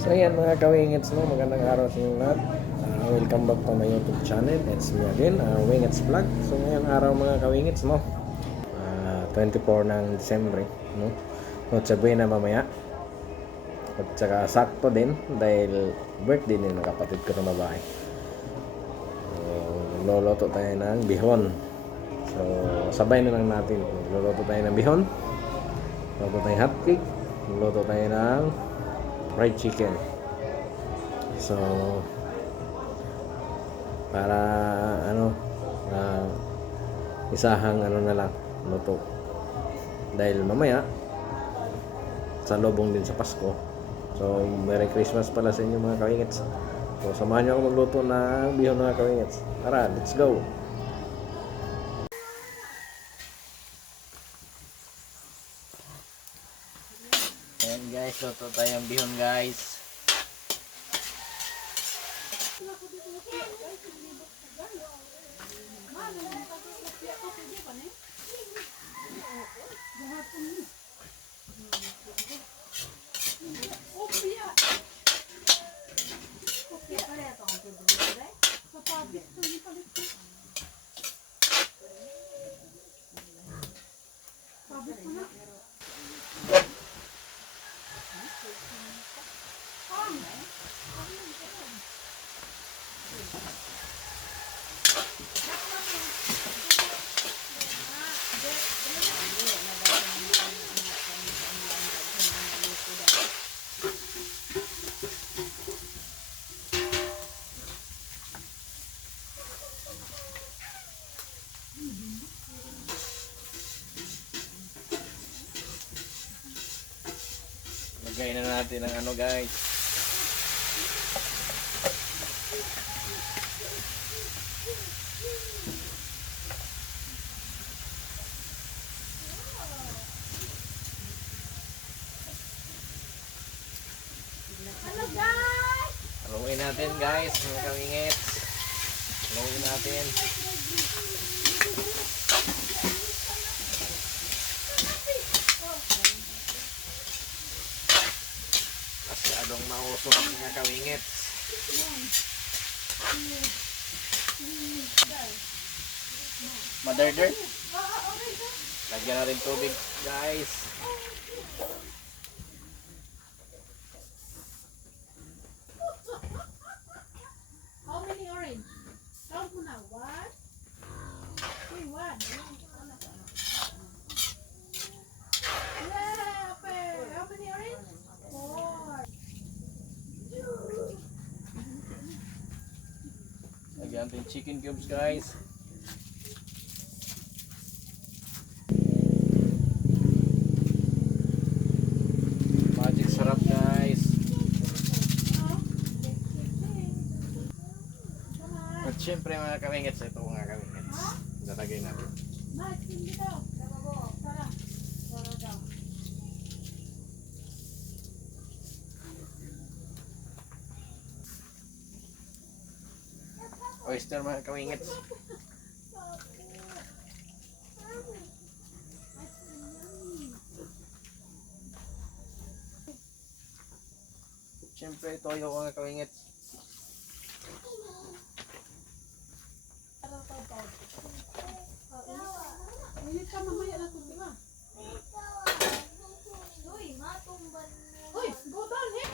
So yan mga kawingits, no? Magandang araw sa inyo lahat. Welcome back to my YouTube channel. It's me again, Wingits Vlog. So ngayon araw mga kawingits, no? 24 ng Disyembre, no? Noche Buena mamaya. At saka sakto din dahil birthday din ng kapatid ko na babae. Luluto tayo ng bihon. So sabay na lang natin. Luluto tayo ng bihon. Luluto tayo ng hotcake. Luluto tayo ng fried chicken. So para isahang na lang luto. Dahil mamaya sa lobong din sa Pasko. So Merry Christmas pala sa inyo mga kawingits. So samahan niyo ako magluto ng bihon mga kawingits. Tara, let's go. Ayan guys, luto tayong bihon guys. Lagay na natin ang guys. Haluin natin guys, mga kawingits. Haluin natin. Masyadong mausok mga kawingits. Madarder. Lagyan na rin tubig guys. How many orange? Count mo na. One. Uy, one. Yeah, fair. How many orange? Four. Lagyan natin chicken cubes guys. Magic sarap guys. At syempre mga kawingits, ito mga kawingits. Lalagay natin. Mas, hindi daw. Tara. Tara daw. Oyster mga kawingits. Syempre toyo mga kawingits. Init ka mamaya na ito, di ba? Uy, go down, eh.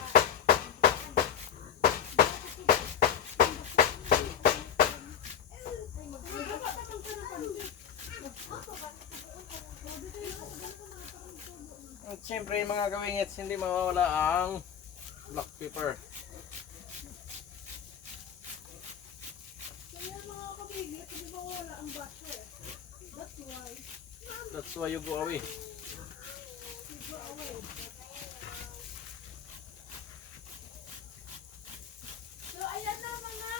At syempre mga kawingits, hindi mawawala ang black pepper. Kaya mga kabigit, hindi ba wala ang butter? That's why. That's why you go away. You go away. So, ayan na mga...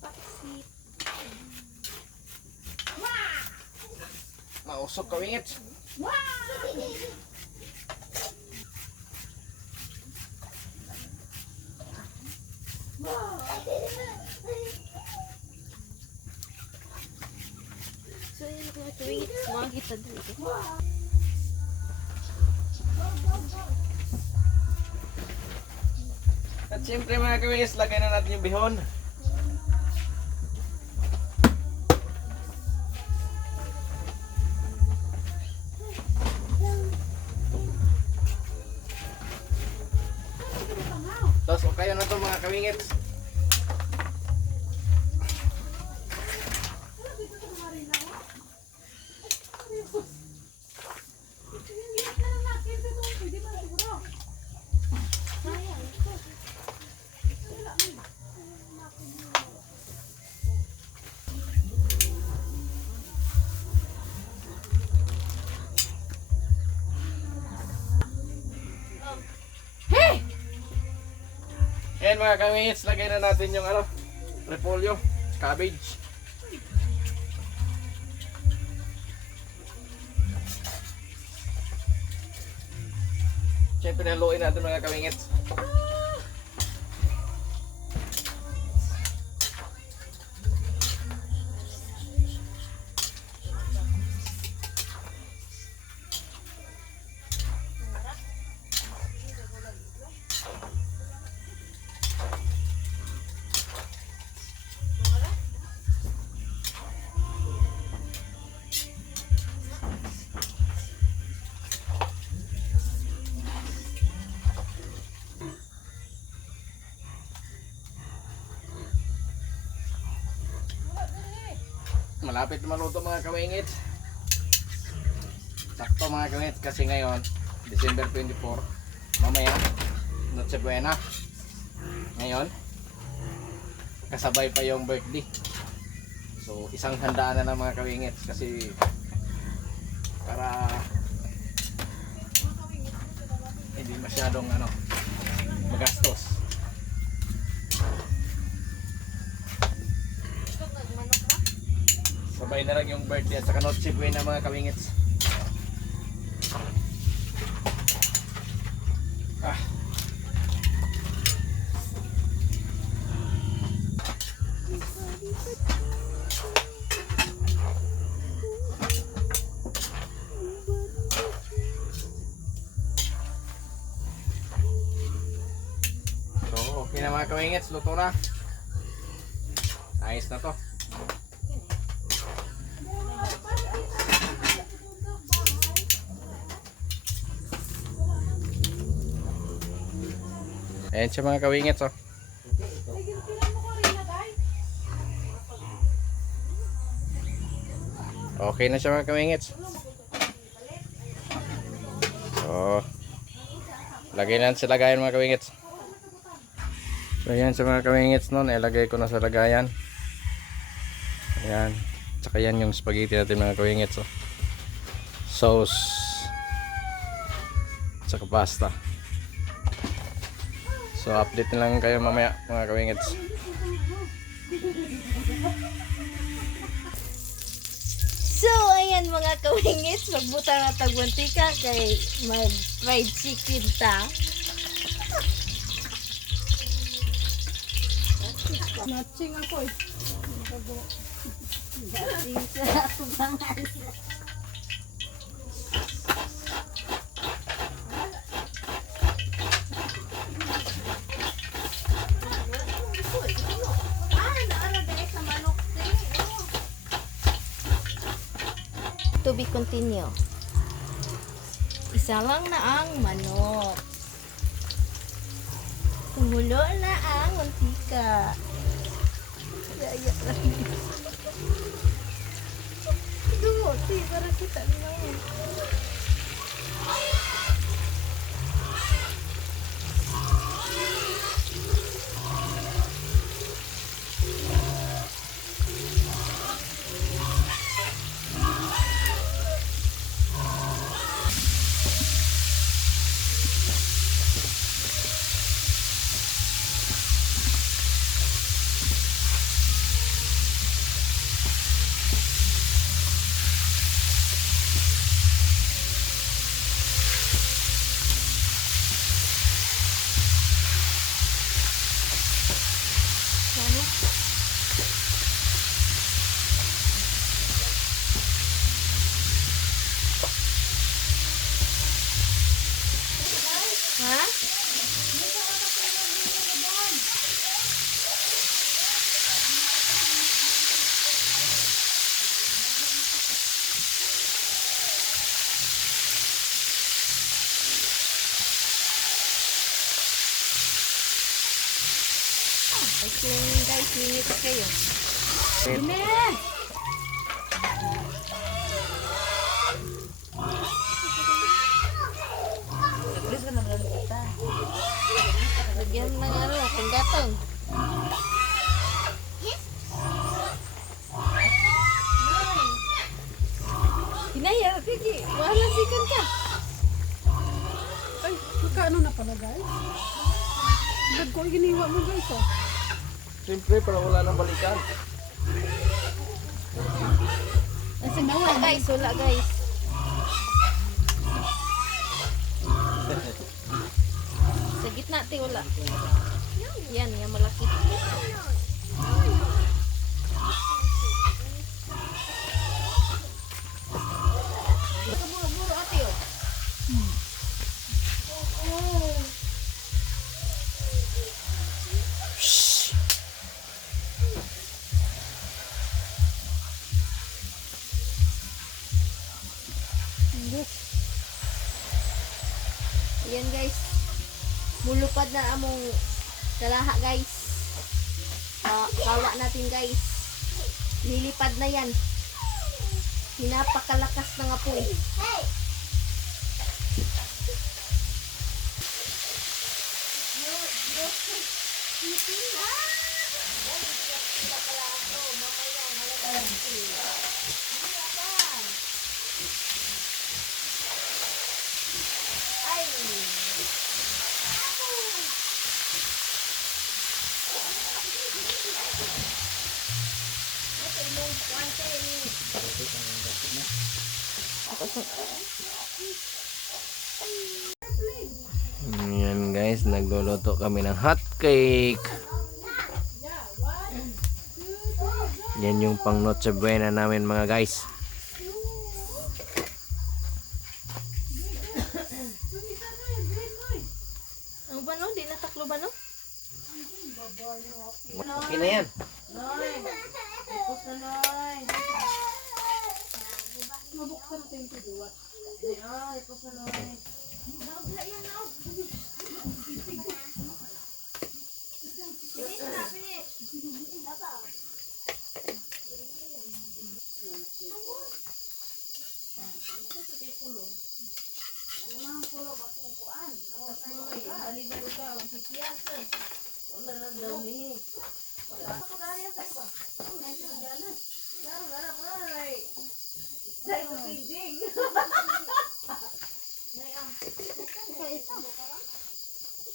Paksit. Mausok kawingits. Wow! Wow! mga kawingits, mga kita dito. At siyempre mga kawingits, lagay na natin yung bihon. Tapos okay na to mga kawingits. Ayan mga kawingits, lagay na natin yung repolyo, cabbage. Siyempre haluin natin mga kawingits. Malapit na maluto mga kawingits. Sakto mga kawingits kasi ngayon December 24, mamaya Noche Buena. Ngayon kasabay pa yung birthday, so isang handaan na ng mga kawingits kasi para hindi masyadong magastos. Sabay na lang yung birthday at saka Noche Buena mga kawingits. So okay na mga kawingits, luto na. Ayos na to. Ayan siya mga kawingits oh. Okay na siya mga kawingits. So lagay na sa lagayan mga kawingits. So ayan sa mga kawingits nun, ilagay ko na sa lagayan. Ayan. Tsaka yan yung spaghetti natin mga kawingits oh. Sauce tsaka pasta. So update na lang kayo mamaya mga kawingits. So, ayan mga kawingits, magbuta nga tagwantika kay mag-fried chicken ta. Matching ako eh. Matching sa tubangan. To be continue. Isa lang na ang manok. Tumulo na ang mantika. Gaya lang. Dumuti para kita naman. kung guys, minit kayo. Ine! Lagyan ng ano, panggatong. Hinaya, Kiki. Wala sikan ka. Ay, magkaano na pala guys? Ba't ko giniwa mo guys oh? Siyempre, para wala nang balikan. Kasi nawa Guys, wala guys. Sa gitna, te, wala. Yan, yan malaki. Buro-buro ate, oh. Yan guys. Mulupad na among kalaha guys. Kawa natin guys. Lilipad na yan. Pinapakalakas ng apoy. Yan guys, nagluluto kami ng hot cake. Yan yung pang Noche Buena namin mga guys. Ang ba no? Di nataklo ba no? Okay na yan. Tapos na noy. Mabuksan natin ito duwa. Tapos na noy.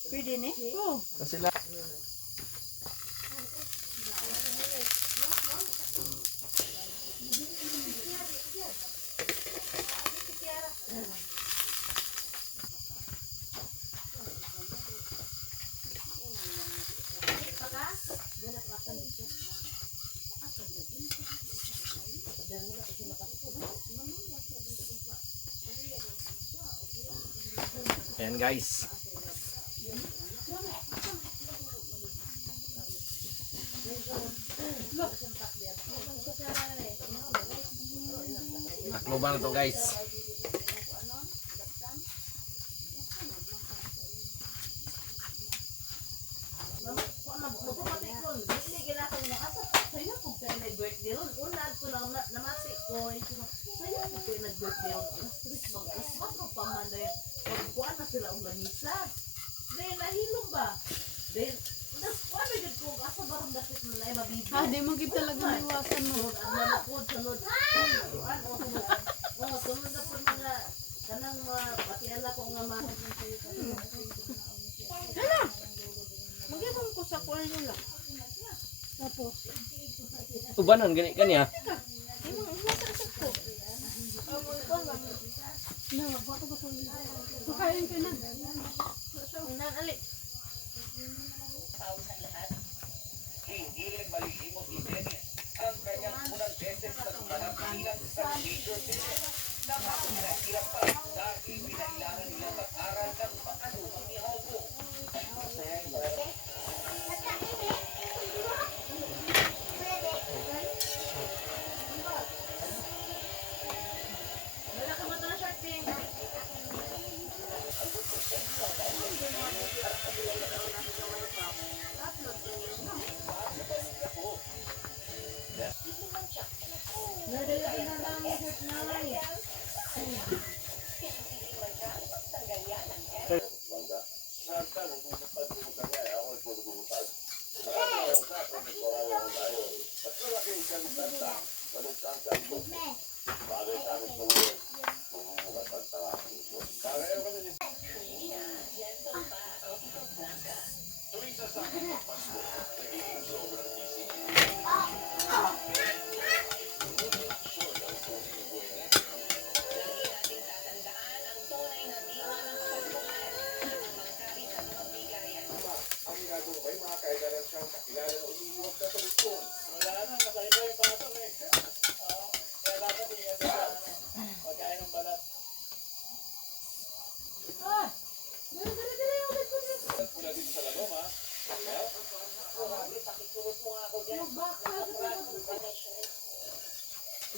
Pwede ni? Oo. Kasi lang. Ayan guys. Taklo ba na to guys? Ah, di mo kita talaga iwasan mo. Magiging ko sa kuwan nila. Tapos, Ubanan gani kanya. na, bato ba sa Pakain ka na. Nan ali. Nadali na lang hurt na lang.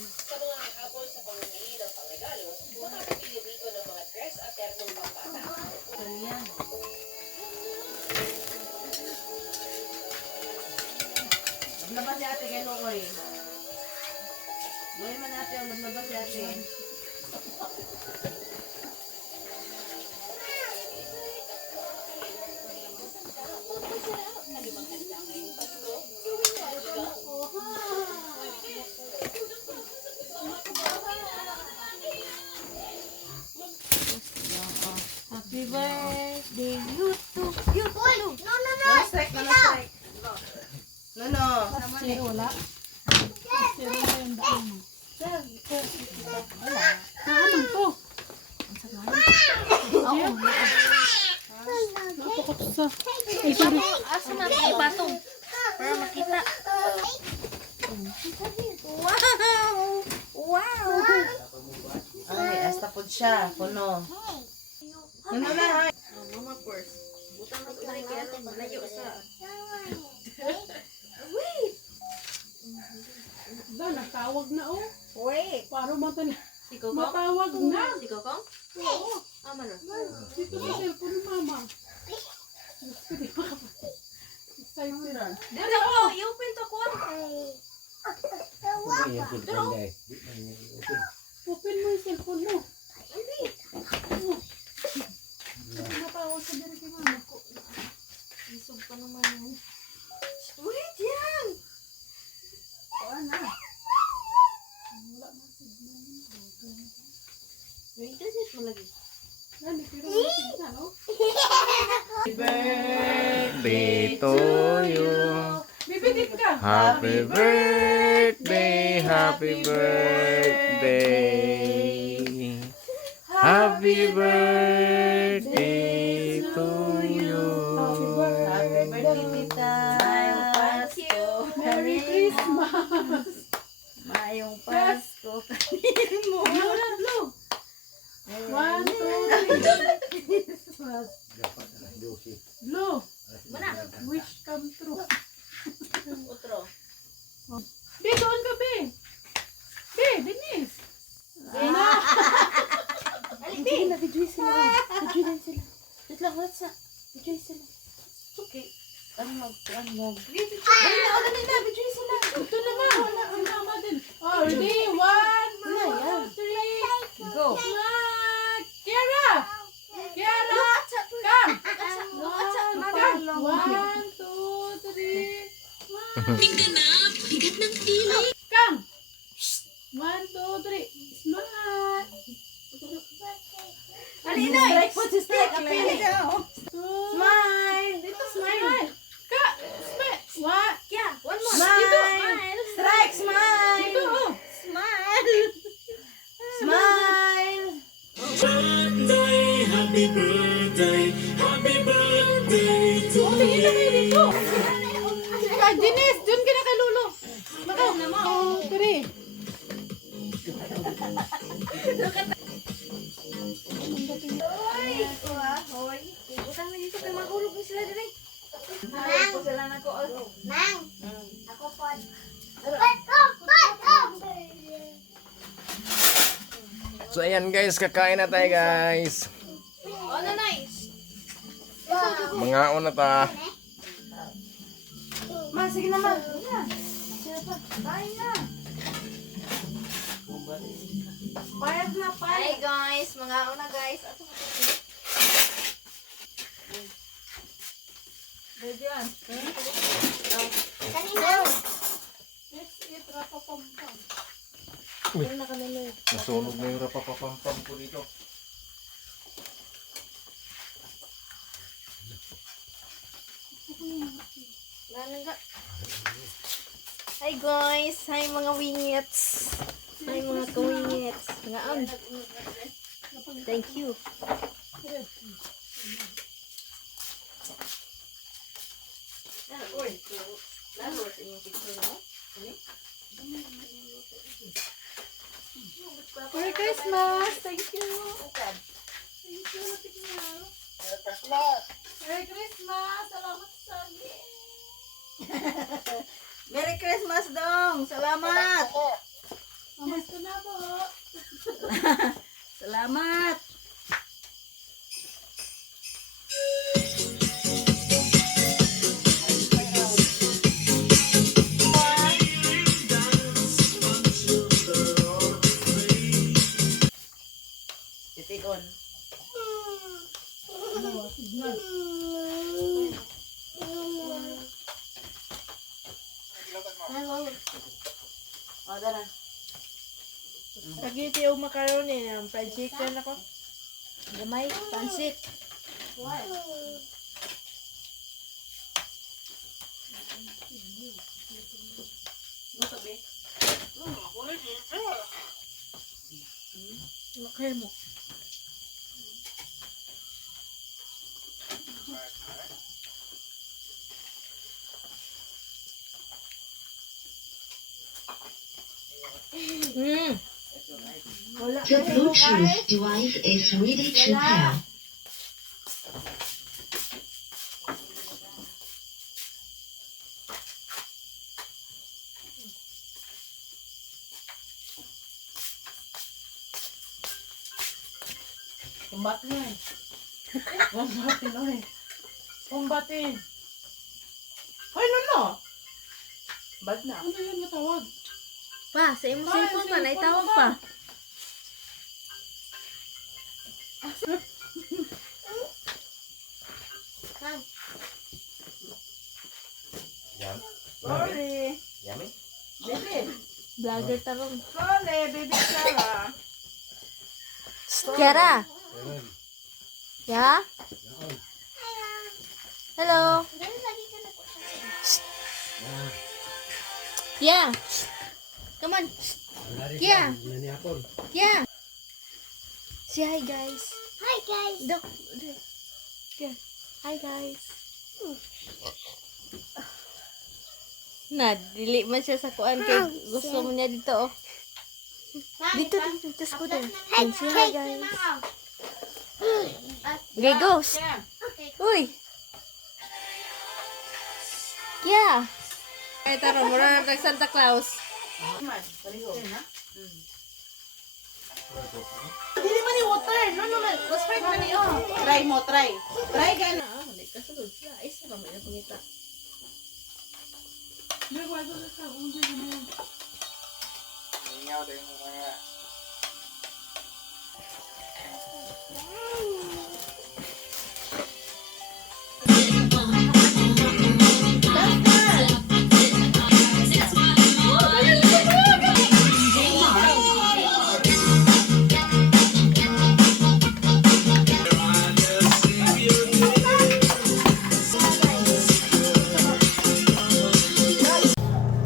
Sa mga habol sa pamimili ng pangregalo, makakapili dito ng mga dress at ternong pambata. Maglabas si ate kay Lokoy. Gawin man natin ang maglabas si ate. Happy birthday, you too. You too. Strike na strike. No. Wala. Asa na tayo batong? Para makita. Wow! Wow! Ay, hasta po siya. Puno. Ano na? Mama first. Butang na ito na kaya malayo sa... Ba, natawag na oh. Wait! Para matala. Si Kokong? Matawag na. Si Kokong? Oo. Ama na. Dito sa cellphone ni mama. Gusto di makapag. Excited ran. Dito ko! I-open to ko! Open mo yung cellphone mo. Hindi! Matawag sa diri kay mama ko. Isog pa naman yan. Wait yan! Kuan na. Wala na signal. Wait, that's it mo lagi. Gani, pero wala signal, oh. Birthday to you. Bibidit ka. Happy birthday, happy birthday. Happy birthday to you. Happy birthday, tita. Thank you! Merry Christmas. Mayong Pasko kanin mo. Blue. 1, 2, 3. Blue. Mana? Wish come true. Otro. Be, doon ka, Be. Be, Denise. Alibi! Nag-enjoy sila. Nag-enjoy sila. Wait lang, what's up? Nag-enjoy sila. Okay. Ano? Dali na, Nag-enjoy sila. Ito naman. Wala, ang mama din. Oh, ready? 1, 2, 3. Go! Kiara! Kiara! Come! 1, 2, 3. Pingganap, bigat ng tili. Come! 1, 2, 3. Smile! Halina! Strike po si strike. Pili daw! Smile! Dito, smile! Ka! Smile! What? Kya, one more! Smile! Dito, smile! Strike, smile. Dito, oh! Smile! Smile. Happy birthday to Oh, tingin na kayo dito! Ah, Denise, dun ka na kay Lolo! Makaw! 3. Hoy! Hoy! Utang na dito kay mahulog na sila din. Mahulog po sila na ko. Ako po. So ayan guys, kakain na tayo guys. Oh, na nice! Mga una ta. Ma, sige na, ma. Kain na. Payag na, Hi guys, mga una guys. Ato Ready yan. kanina. Let's eat rapapampam. Nasunog na yung rapapapampam ko dito. Hi guys, hi mga wingets. Hi mga kawingets. Mga Thank you. Merry Christmas! Thank you! Merry Christmas! Salamat sa Merry Christmas dong. Salamat. Namaste na po! Salamat. Titigon. O, dara. Spaghetti o macaroni. Fried chicken ako. Gamay, pansit. Okay mo. Wala The kasi mo kain. Bluetooth device is ready to pair. Kumbati na eh. Kumbati na eh. Kumbati. Hoy, no. Bad na. Ano yun natawag? Pa, sa imong cellphone pa, naitawag pa. Sorry. Yummy? Baby. Vlogger tarong. Sorry, baby Sarah. Kiara. Yeah? Hello. Yeah. Come on. Yeah. Yeah. Say hi guys. Hi guys. Dok. Yeah. Hi guys. Na, dili man siya sa kuan kay gusto mo niya dito oh. Dito, just go there. And say hi guys. Okay, ghost. Uy. Yeah. Ay, taro, mura na Santa Claus. Hindi man yung water. No. Let's try man yun. Try mo, try. Try ka na. Hindi ka sulod. Ay, sa kamay na pangita. Hindi, wala na sa undi na yun.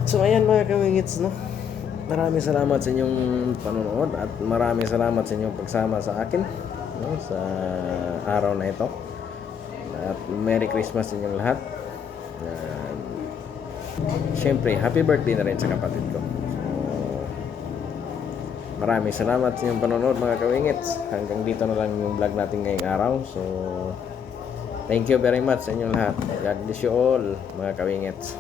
So ayan mga kawingits, no? Maraming salamat sa inyong panonood at maraming salamat sa inyong pagsama sa akin, no? Sa araw na ito. At Merry Christmas sa inyong lahat. And syempre, happy birthday na rin sa kapatid ko. So, maraming salamat sa inyong panonood mga kawingits. Hanggang dito na lang yung vlog natin ngayong araw. So, thank you very much sa inyong lahat. God bless you all mga kawingits.